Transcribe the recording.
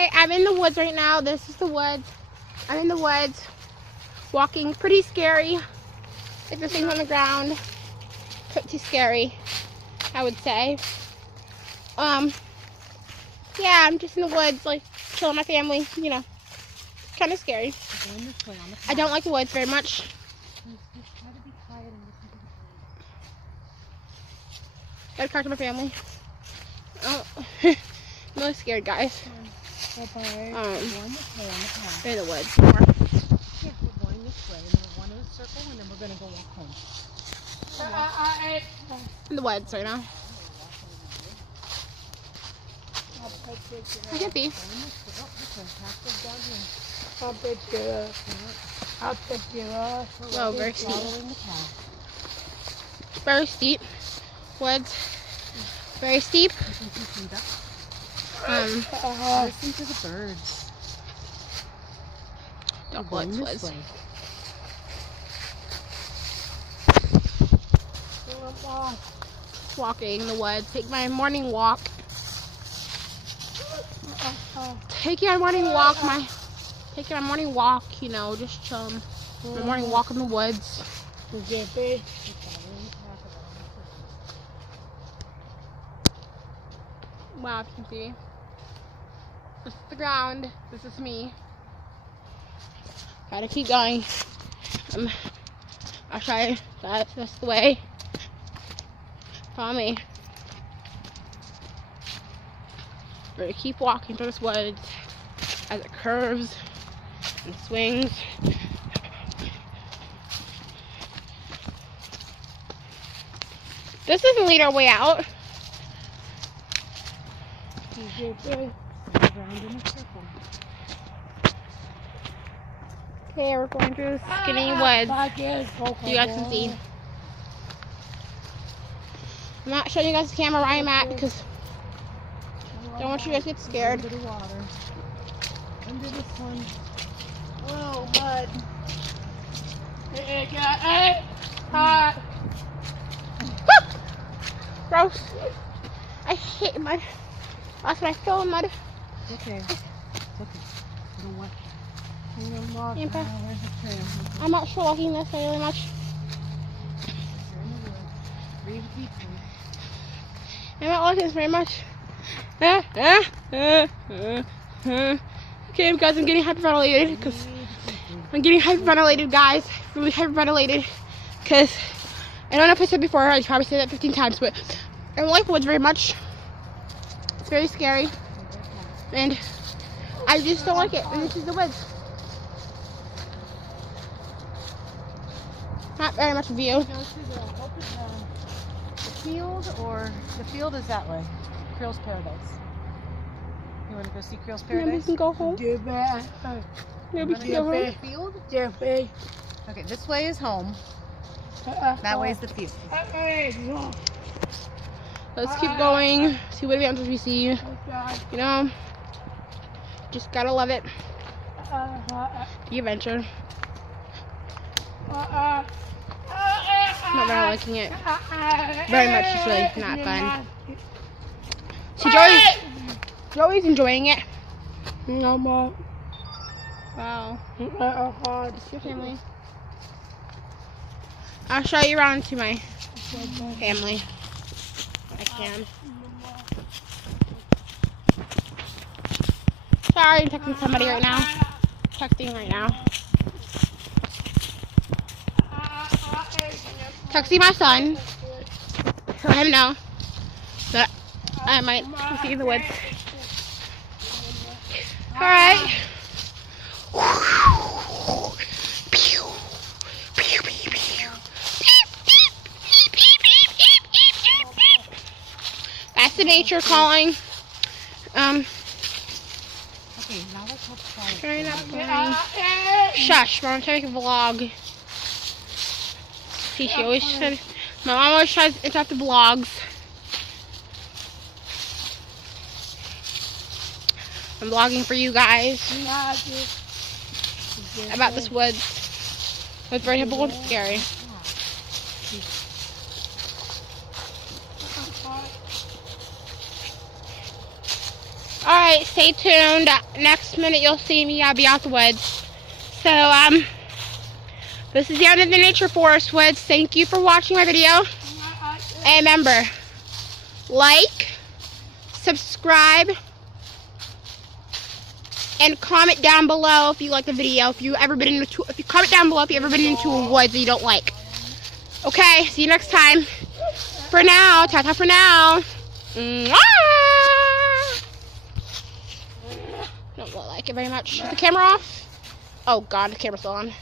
Hey, I'm in the woods right now. This is the woods. I'm in the woods, walking. Pretty scary. If there's things on the ground, pretty scary, I would say. Yeah, I'm just in the woods, like chilling with my family. You know, kind of scary. I don't like the woods very much. Gotta talk to my family. Oh, I'm really scared, guys. We're In the woods. Yeah, we're going this way, and then we're going in a circle, and then we're going to go walk home. In the woods right now. I can be. Whoa, very steep. Very steep. Woods. Very steep. Listen to the birds. Don't go in this way. Walking in the woods. Take my morning walk. Taking my morning walk, you know, just chilling. My morning walk in the woods. Wow, if you can see. This is the ground. This is me. Gotta keep going. I'll try. That's the way. Follow me. We're gonna keep walking through this woods as it curves and swings. This doesn't lead our way out. Okay, we're going through the skinny woods. You guys can see. I'm not showing you guys the camera where I'm at because I don't want you guys to get scared. Under this one. Oh, mud. Gross. I hate mud. That's when I feel in mud. Okay. It's okay. You know what? I'm not sure walking this way really much. I'm not walking this very much. Okay, guys, I'm getting hyperventilated because guys. Really hyperventilated because I don't know if I said before. I probably said that 15 times, but I don't like woods very much. It's very scary, and I just don't like it. And this is the woods. Not very much view. Go to the field, or the field is that way. Creel's Paradise. You want to go see Creel's Then we Paradise? can go home. Then we can go home. Field? Okay, this way is home. That way is the field. Let's keep going. See what adventures we see. You know, just gotta love it. The adventure. Not really liking it very much. It's really not fun. See, Joey's enjoying it. Wow. It's your family. I'll show you around to my family. I can. Sorry, I'm texting somebody right now. Texting right now. Texting my son. Let him know that I might see you in the woods. Alright. That's the nature calling. Okay, now let's hope Trying not playing. Shush, Mom, I'm trying to make a vlog. See, she always said, my mom always tries to interrupt the vlogs. I'm vlogging for you guys about this woods. It's very simple and scary. Alright, stay tuned. Next minute you'll see me. I'll be out the woods. So, this is the end of the Nature Forest Woods. Thank you for watching my video. And remember, like, subscribe, and comment down below if you like the video. If you comment down below if you ever been into a woods that you don't like. Okay, see you next time. For now, ta-ta for now. Mwah! Don't like it very much. Is the camera off? Oh God, the camera's still on.